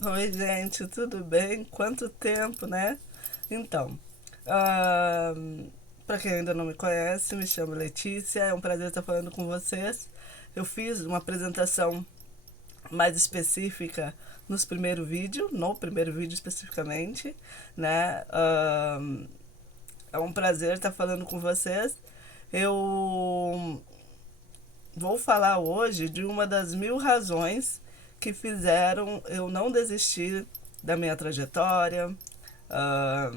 Oi, gente, tudo bem? Quanto tempo, né? Então, ah, para quem ainda não me conhece, me chamo Letícia, é um prazer estar falando com vocês. Eu fiz uma apresentação mais específica no primeiro vídeo especificamente, né? É um prazer estar falando com vocês. Eu vou falar hoje de uma das 1000 razões que fizeram eu não desistir da minha trajetória, ah,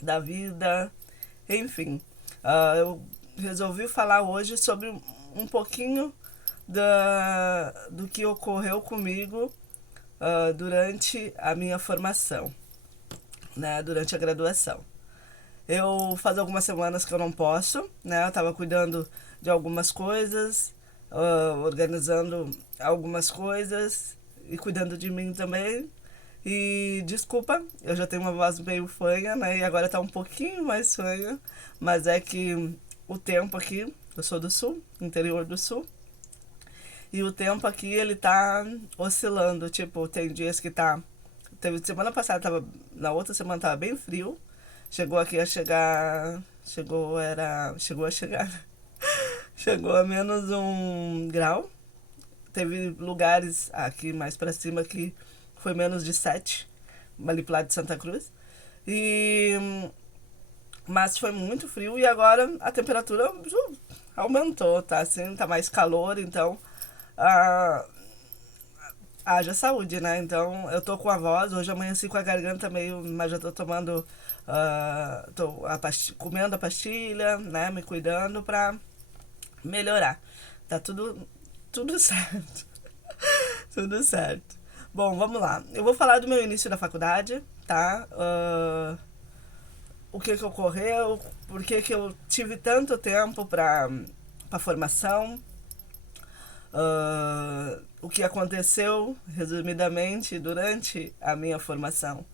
da vida, enfim. Eu resolvi falar hoje sobre um pouquinho do que ocorreu comigo durante a minha formação, né, durante a graduação. Eu faz algumas semanas que eu não posso, né? Eu tava cuidando de algumas coisas, organizando algumas coisas e cuidando de mim também. E desculpa, eu já tenho uma voz meio fanha, né? E agora tá um pouquinho mais fanha, mas é que o tempo aqui, eu sou do sul, interior do sul, e o tempo aqui ele tá oscilando, tipo, tem dias que tá. Teve semana passada tava. Na outra semana tava bem frio. Chegou aqui a chegar. Chegou a chegar. Chegou a -1 grau. Teve lugares aqui mais pra cima que foi -7, ali pro lado de Santa Cruz. E. Mas foi muito frio e agora a temperatura aumentou, tá? Assim, tá mais calor, então. Ah, haja saúde, né? Então eu tô com a voz, hoje amanheci com a garganta meio, mas já tô tomando, comendo a pastilha, né? Me cuidando pra melhorar. Tá tudo certo, tudo certo. Bom, vamos lá. Eu vou falar do meu início da faculdade, tá? O que que ocorreu, por que que eu tive tanto tempo pra formação, o que aconteceu, resumidamente, durante a minha formação.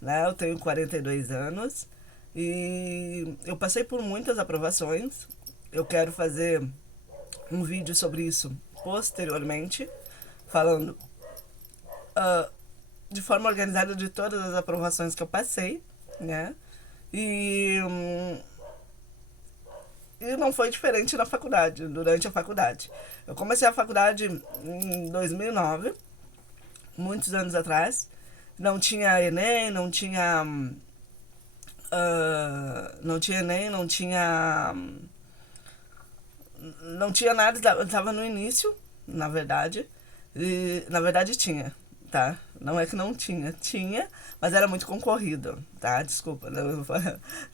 Né? Eu tenho 42 anos e eu passei por muitas aprovações. Eu quero fazer um vídeo sobre isso posteriormente, falando uh, de forma organizada de todas as aprovações que eu passei, né? E, um, e não foi diferente na faculdade, durante a faculdade. Eu comecei a faculdade em 2009, muitos anos atrás. Não tinha Enem, não tinha Enem, não tinha nada, estava no início, na verdade. E, na verdade tinha, tá? Não é que não tinha, tinha, mas era muito concorrido, tá? Desculpa, não,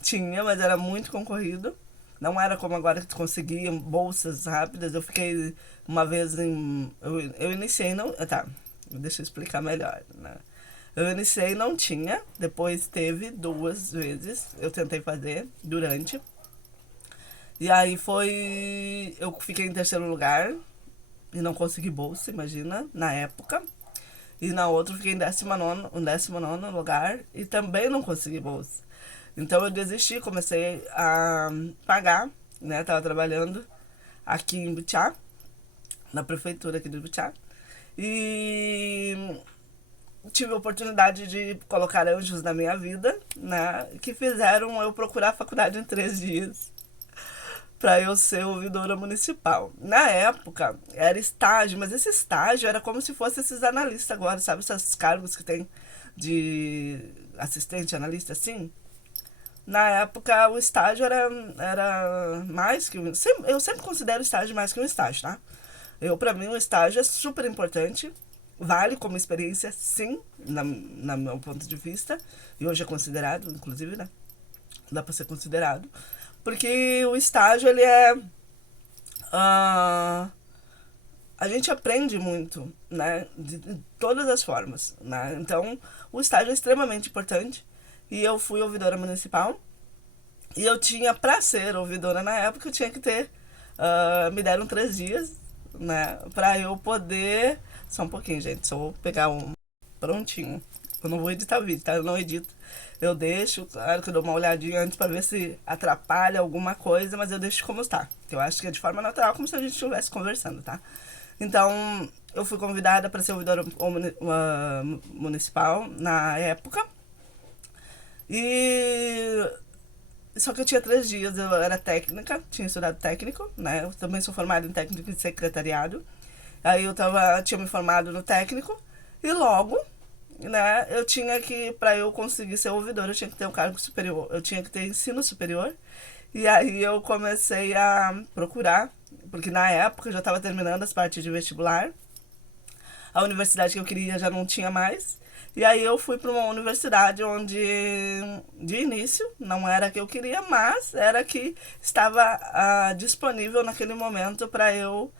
tinha, mas era muito concorrido. Não era como agora que tu conseguia bolsas rápidas. Eu fiquei uma vez em. Eu iniciei, não. Tá, deixa eu explicar melhor, né? Eu iniciei, não tinha. Depois teve 2 vezes. Eu tentei fazer durante. E aí foi. Eu fiquei em terceiro lugar e não consegui bolsa, imagina, na época. E na outra eu fiquei em 19 lugar e também não consegui bolsa. Então eu desisti, comecei a pagar, né? Tava trabalhando aqui em Butiá, na prefeitura aqui de Butiá. E tive a oportunidade de colocar anjos na minha vida, né? Que fizeram eu procurar a faculdade em 3 dias para eu ser ouvidora municipal. Na época, era estágio, mas esse estágio era como se fosse esses analistas agora, sabe? Esses cargos que tem de assistente, analista, assim. Na época, o estágio era mais que um. Eu sempre considero o estágio mais que um estágio, tá? Pra mim, o estágio é super importante. Vale como experiência, sim, na meu ponto de vista. E hoje é considerado, inclusive, né? Dá pra ser considerado. Porque o estágio, ele é. ah, a gente aprende muito, né? De todas as formas, né? Então, o estágio é extremamente importante. E eu fui ouvidora municipal. E eu tinha, pra ser ouvidora na época, eu tinha que ter. Me deram 3 dias, né? Pra eu poder. Só um pouquinho, gente. Só vou pegar um prontinho. Eu não vou editar vídeo, tá? Eu não edito. Eu deixo, claro que eu dou uma olhadinha antes pra ver se atrapalha alguma coisa, mas eu deixo como está. Que eu acho que é de forma natural, como se a gente estivesse conversando, tá? Então, eu fui convidada para ser ouvidora municipal na época. E só que eu tinha 3 dias, eu era técnica, tinha estudado técnico, né? Eu também sou formada em técnico de secretariado. Aí tinha me formado no técnico e logo, né, eu tinha que, para eu conseguir ser ouvidora, eu tinha que ter um cargo superior, eu tinha que ter ensino superior. E aí eu comecei a procurar, porque na época eu já estava terminando as partes de vestibular, a universidade que eu queria já não tinha mais. E aí eu fui para uma universidade onde, de início, não era a que eu queria, mas era a que estava disponível naquele momento para eu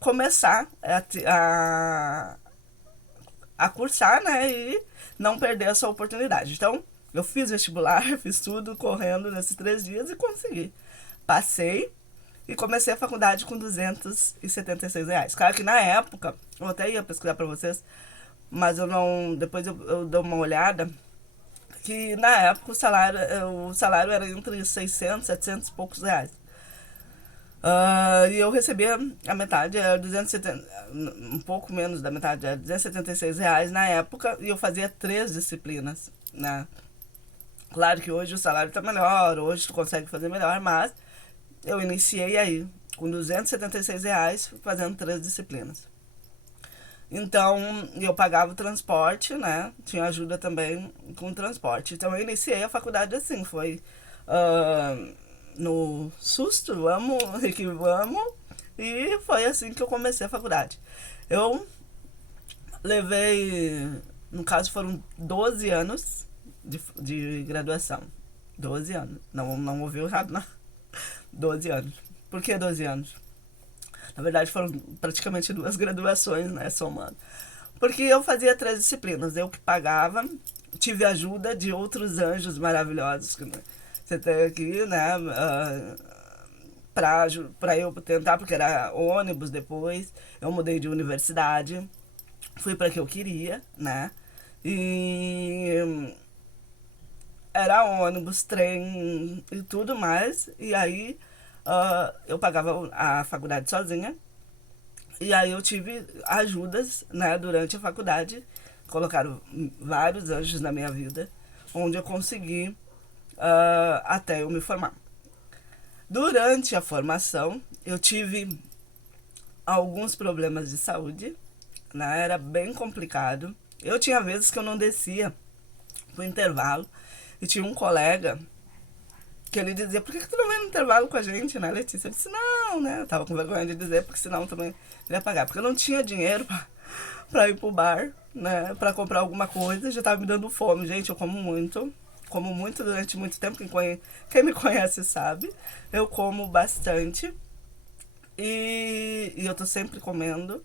começar a cursar, né? E não perder essa oportunidade. Então, eu fiz vestibular, fiz tudo correndo nesses 3 dias e consegui. Passei e comecei a faculdade com R$ 276. Claro que na época, eu até ia pesquisar para vocês, mas eu não. Depois eu dou uma olhada. Que na época o salário era entre 600 700 e poucos reais. E eu recebia a metade, era 270, um pouco menos da metade, era R$ 276 na época, e eu fazia 3 disciplinas, né? Claro que hoje o salário está melhor, hoje tu consegue fazer melhor, mas eu iniciei aí com R$ 276 fazendo 3 disciplinas. Então, eu pagava o transporte, né? Tinha ajuda também com o transporte. Então, eu iniciei a faculdade assim, foi no susto, vamos, que vamos. E foi assim que eu comecei a faculdade. Eu levei, no caso, foram 12 anos de graduação. 12 anos. Não ouviu errado, não. 12 anos. Por que 12 anos? Na verdade, foram praticamente 2 graduações, né, somando. Porque eu fazia 3 disciplinas, eu que pagava, tive ajuda de outros anjos maravilhosos que você tem aqui, né, pra eu tentar, porque era ônibus depois, eu mudei de universidade, fui para que eu queria, né, e era ônibus, trem e tudo mais, e aí eu pagava a faculdade sozinha. E aí eu tive ajudas, né, durante a faculdade. Colocaram vários anjos na minha vida, onde eu consegui até eu me formar. Durante a formação, eu tive alguns problemas de saúde, né, era bem complicado. Eu tinha vezes que eu não descia pro intervalo e tinha um colega que ele dizia, por que tu não vem no intervalo com a gente, né, Letícia? Eu disse, não, né, eu tava com vergonha de dizer, porque senão também ele ia pagar, porque eu não tinha dinheiro pra ir pro bar, né, pra comprar alguma coisa, já tava me dando fome, gente, eu como muito durante muito tempo, quem me conhece sabe, eu como bastante, e eu tô sempre comendo,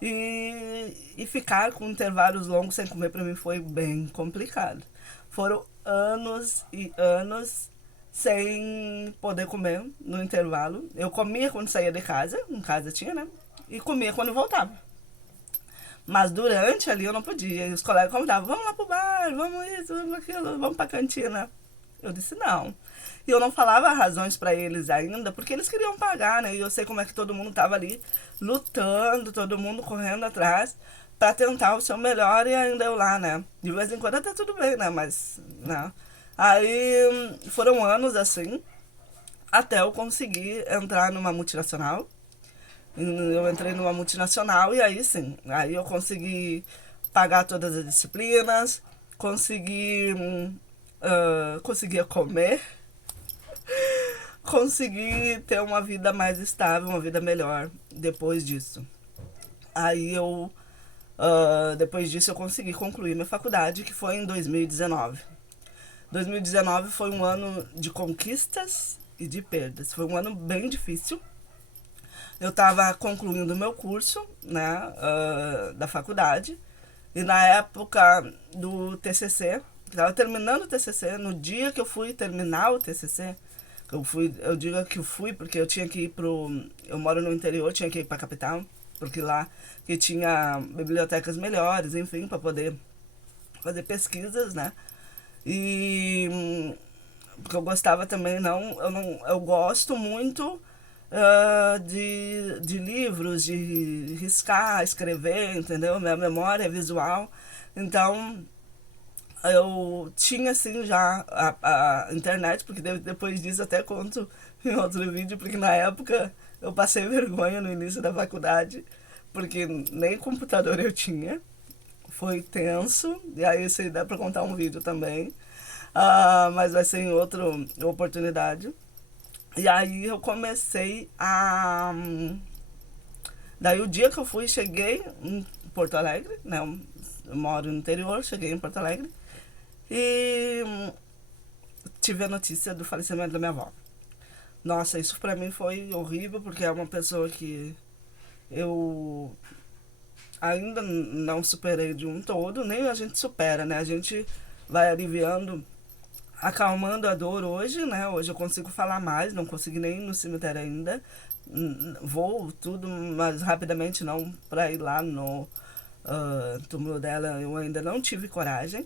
e ficar com intervalos longos sem comer pra mim foi bem complicado. Foram anos e anos sem poder comer no intervalo. Eu comia quando saía de casa, em casa tinha, né? E comia quando voltava. Mas durante ali eu não podia. E os colegas convidavam, vamos lá pro bar, vamos isso, vamos aquilo, vamos pra cantina. Eu disse não. E eu não falava razões pra eles ainda, porque eles queriam pagar, né? E eu sei como é que todo mundo tava ali lutando, todo mundo correndo atrás pra tentar o seu melhor e ainda eu lá, né? De vez em quando até tudo bem, né? Mas, né? Aí foram anos assim, até eu conseguir entrar numa multinacional. Eu entrei numa multinacional e aí sim, aí eu consegui pagar todas as disciplinas, conseguia comer, consegui ter uma vida mais estável, uma vida melhor depois disso. Aí depois disso eu consegui concluir minha faculdade, que foi em 2019. 2019 foi um ano de conquistas e de perdas. Foi um ano bem difícil. Eu estava concluindo o meu curso, né, da faculdade. E na época do TCC, estava terminando o TCC, no dia que eu fui terminar o TCC, eu digo que eu fui porque eu tinha que ir eu moro no interior, tinha que ir para a capital, porque lá que tinha bibliotecas melhores, enfim, para poder fazer pesquisas, né? E porque eu gostava também, eu gosto muito de livros, de riscar, escrever, entendeu? Minha memória é visual. Então, eu tinha assim já a internet, porque depois disso até conto em outro vídeo, porque na época eu passei vergonha no início da faculdade, porque nem computador eu tinha. Foi tenso, e aí isso aí dá pra contar um vídeo também. Mas vai ser em outra oportunidade. E aí eu comecei a. Daí o dia que eu fui, cheguei em Porto Alegre, né? Eu moro no interior, cheguei em Porto Alegre e tive a notícia do falecimento da minha avó. Nossa, isso pra mim foi horrível, porque é uma pessoa que eu ainda não superei de um todo, nem a gente supera, né? A gente vai aliviando, acalmando a dor hoje, né? Hoje eu consigo falar mais, não consegui nem ir no cemitério ainda. Vou tudo, mas rapidamente não para ir lá no túmulo dela, eu ainda não tive coragem.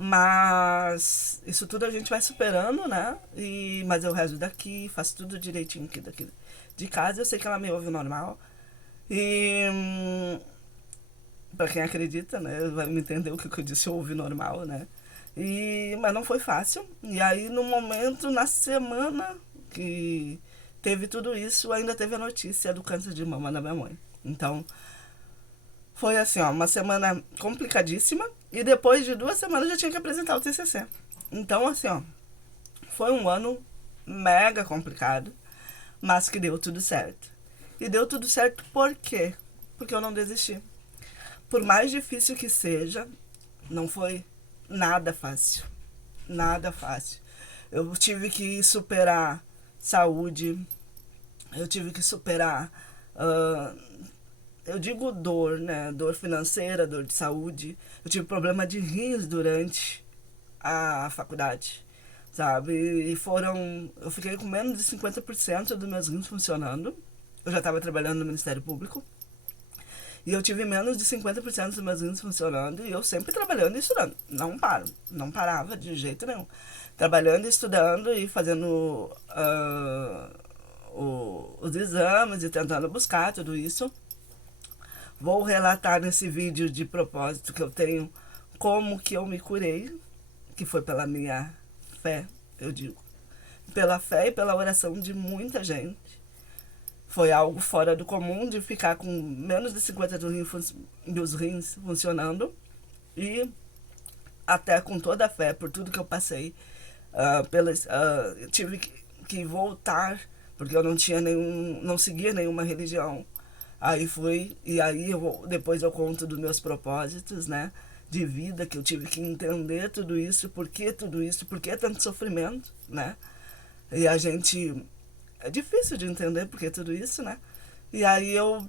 Mas isso tudo a gente vai superando, né? Mas eu rezo daqui, faço tudo direitinho aqui daqui de casa. Eu sei que ela me ouve normal. E pra quem acredita, né, vai me entender o que eu disse, ouve normal, né? Mas não foi fácil. E aí, no momento, na semana que teve tudo isso, ainda teve a notícia do câncer de mama da minha mãe. Então, foi assim, ó, uma semana complicadíssima. E depois de 2 semanas eu já tinha que apresentar o TCC. Então, assim, ó, foi um ano mega complicado, mas que deu tudo certo. E deu tudo certo por quê? Porque eu não desisti. Por mais difícil que seja, não foi nada fácil. Nada fácil. Eu tive que superar saúde, eu tive que superar, eu digo dor, né? Dor financeira, dor de saúde. Eu tive problema de rins durante a faculdade, sabe? Eu fiquei com menos de 50% dos meus rins funcionando. Eu já estava trabalhando no Ministério Público. E eu tive menos de 50% dos meus rins funcionando e eu sempre trabalhando e estudando. Não paro, não parava de jeito nenhum. Trabalhando, estudando e fazendo os exames e tentando buscar tudo isso. Vou relatar nesse vídeo de propósito que eu tenho como que eu me curei, que foi pela minha fé, eu digo. Pela fé e pela oração de muita gente. Foi algo fora do comum de ficar com menos de 50 dos rins funcionando e até com toda a fé por tudo que eu passei. Eu tive que voltar porque eu não seguia nenhuma religião. Depois eu conto dos meus propósitos, né, de vida, que eu tive que entender tudo isso, por que tanto sofrimento, né? E a gente é difícil de entender porque tudo isso, né? E aí eu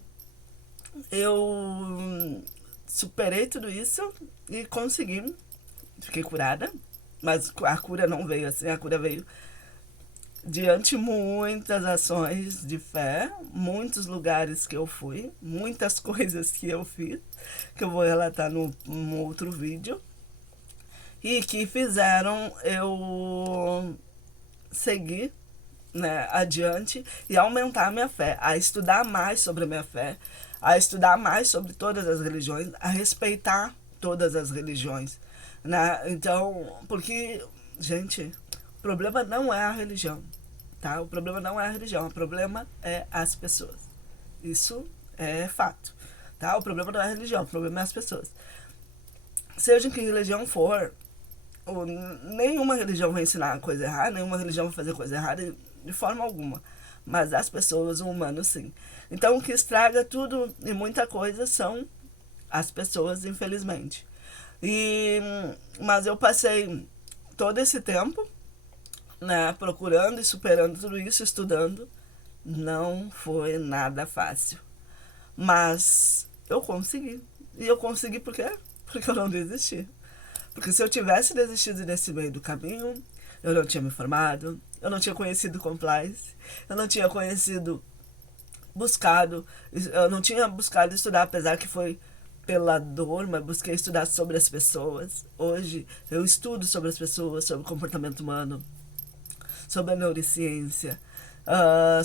superei tudo isso e consegui, fiquei curada, mas a cura não veio assim, a cura veio diante muitas ações de fé, muitos lugares que eu fui, muitas coisas que eu fiz, que eu vou relatar no outro vídeo, e que fizeram eu seguir, né, adiante e aumentar a minha fé, a estudar mais sobre a minha fé, a estudar mais sobre todas as religiões, a respeitar todas as religiões, né? Então, porque, gente, o problema não é a religião, tá? O problema não é a religião, o problema é as pessoas. Isso é fato, tá? O problema não é a religião, o problema é as pessoas. Seja em que religião for, nenhuma religião vai ensinar coisa errada, nenhuma religião vai fazer coisa errada de forma alguma. Mas as pessoas, o humano, sim. Então, o que estraga tudo e muita coisa são as pessoas, infelizmente. Mas eu passei todo esse tempo, né, procurando e superando tudo isso, estudando. Não foi nada fácil. Mas eu consegui. E eu consegui por quê? Porque eu não desisti. Porque se eu tivesse desistido nesse meio do caminho, eu não tinha me formado, eu não tinha conhecido compliance, eu não tinha eu não tinha buscado estudar, apesar que foi pela dor, mas busquei estudar sobre as pessoas. Hoje eu estudo sobre as pessoas, sobre o comportamento humano, sobre a neurociência,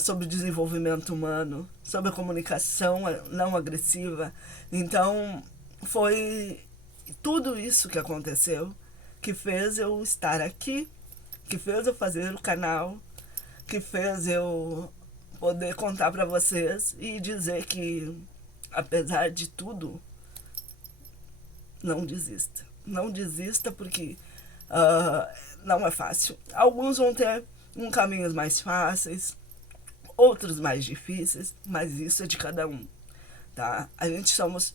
sobre o desenvolvimento humano, sobre a comunicação não agressiva. Então, foi tudo isso que aconteceu que fez eu estar aqui, que fez eu fazer o canal, que fez eu poder contar para vocês e dizer que, apesar de tudo, não desista. Não desista porque não é fácil. Alguns vão ter caminhos mais fáceis, outros mais difíceis, mas isso é de cada um, tá? A gente somos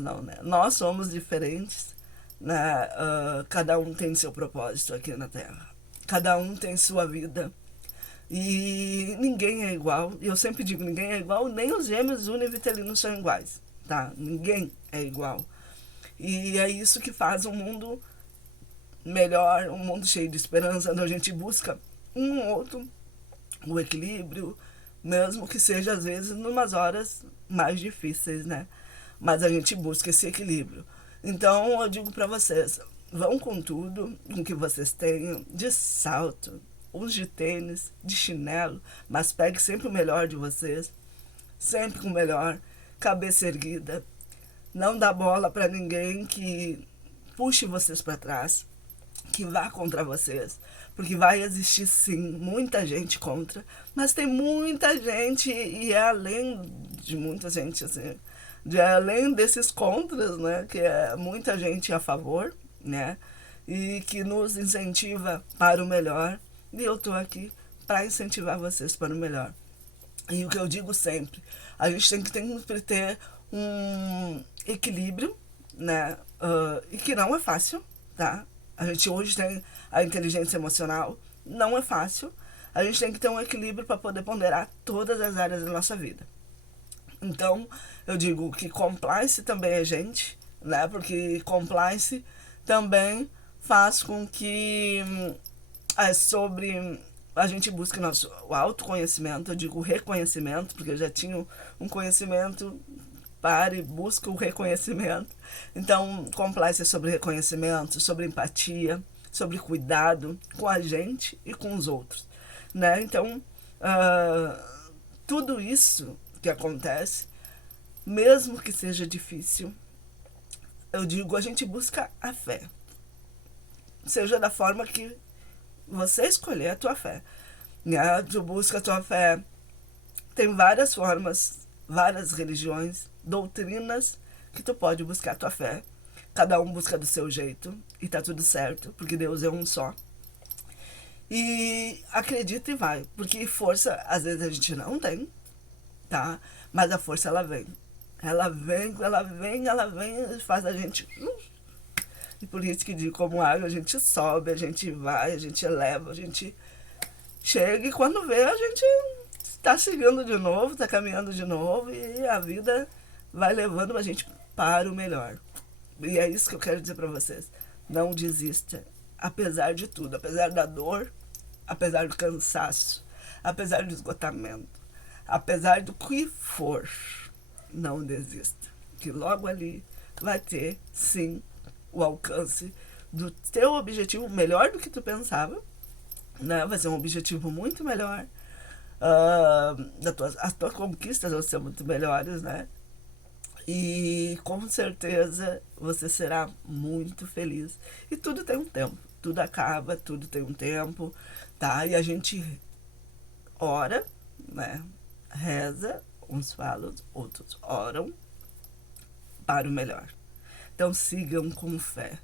não, né? Nós somos diferentes, né? Cada um tem seu propósito aqui na Terra. Cada um tem sua vida. E ninguém é igual. E eu sempre digo, ninguém é igual, nem os gêmeos univitelinos são iguais, tá? Ninguém é igual. E é isso que faz um mundo melhor, um mundo cheio de esperança, onde a gente busca um outro, o equilíbrio, mesmo que seja às vezes numas horas mais difíceis, né? Mas a gente busca esse equilíbrio. Então eu digo para vocês, vão com tudo, com o que vocês tenham, de salto, uns de tênis, de chinelo, mas pegue sempre o melhor de vocês, sempre com o melhor, cabeça erguida. Não dá bola para ninguém que puxe vocês para trás, que vá contra vocês, porque vai existir sim muita gente contra, mas tem muita gente e é além de muita gente assim, de além desses contras, né, que é muita gente a favor, né, e que nos incentiva para o melhor, e eu tô aqui para incentivar vocês para o melhor. E o que eu digo sempre, a gente tem que sempre ter um equilíbrio, né? E que não é fácil, tá? A gente hoje tem a inteligência emocional, não é fácil. A gente tem que ter um equilíbrio para poder ponderar todas as áreas da nossa vida. Então, eu digo que compliance também é gente, né? Porque compliance também faz com que sobre a gente busque nosso o autoconhecimento, eu digo reconhecimento, porque eu já tinha um conhecimento, pare, busca o reconhecimento. Então, compliance é sobre reconhecimento, sobre empatia, sobre cuidado com a gente e com os outros, né? Então, tudo isso que acontece, mesmo que seja difícil, eu digo, a gente busca a fé. Seja da forma que você escolher a tua fé, né? Tu busca a tua fé. Tem várias formas, várias religiões, doutrinas que tu pode buscar a tua fé. Cada um busca do seu jeito e tá tudo certo, porque Deus é um só. E acredita e vai, porque força às vezes a gente não tem, tá? Mas a força ela vem. Ela vem, ela vem, ela vem e faz a gente. E por isso que digo, como água, a gente sobe, a gente vai, a gente eleva, a gente chega e quando vê a gente está chegando de novo, está caminhando de novo e a vida vai levando a gente para o melhor. E é isso que eu quero dizer para vocês. Não desista, apesar de tudo, apesar da dor, apesar do cansaço, apesar do esgotamento, apesar do que for, não desista. Que logo ali vai ter, sim, o alcance do teu objetivo melhor do que tu pensava, né? Vai ser um objetivo muito melhor. As tuas conquistas vão ser muito melhores, né? E com certeza você será muito feliz. E tudo tem um tempo, tudo acaba, tudo tem um tempo, tá? E a gente ora, né? Reza, uns falam, outros oram para o melhor. Então sigam com fé.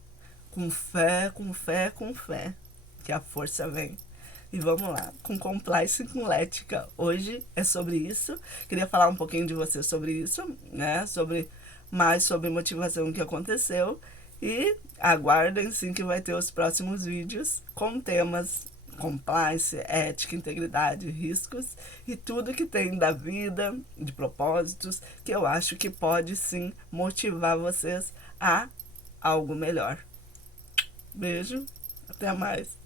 Com fé, com fé, com fé. Que a força vem. E vamos lá, com compliance e com ética. Hoje é sobre isso. Queria falar um pouquinho de você sobre isso, né? Mais sobre motivação que aconteceu. E aguardem sim que vai ter os próximos vídeos com temas compliance, ética, integridade, riscos e tudo que tem da vida, de propósitos, que eu acho que pode sim motivar vocês a algo melhor. Beijo, até mais.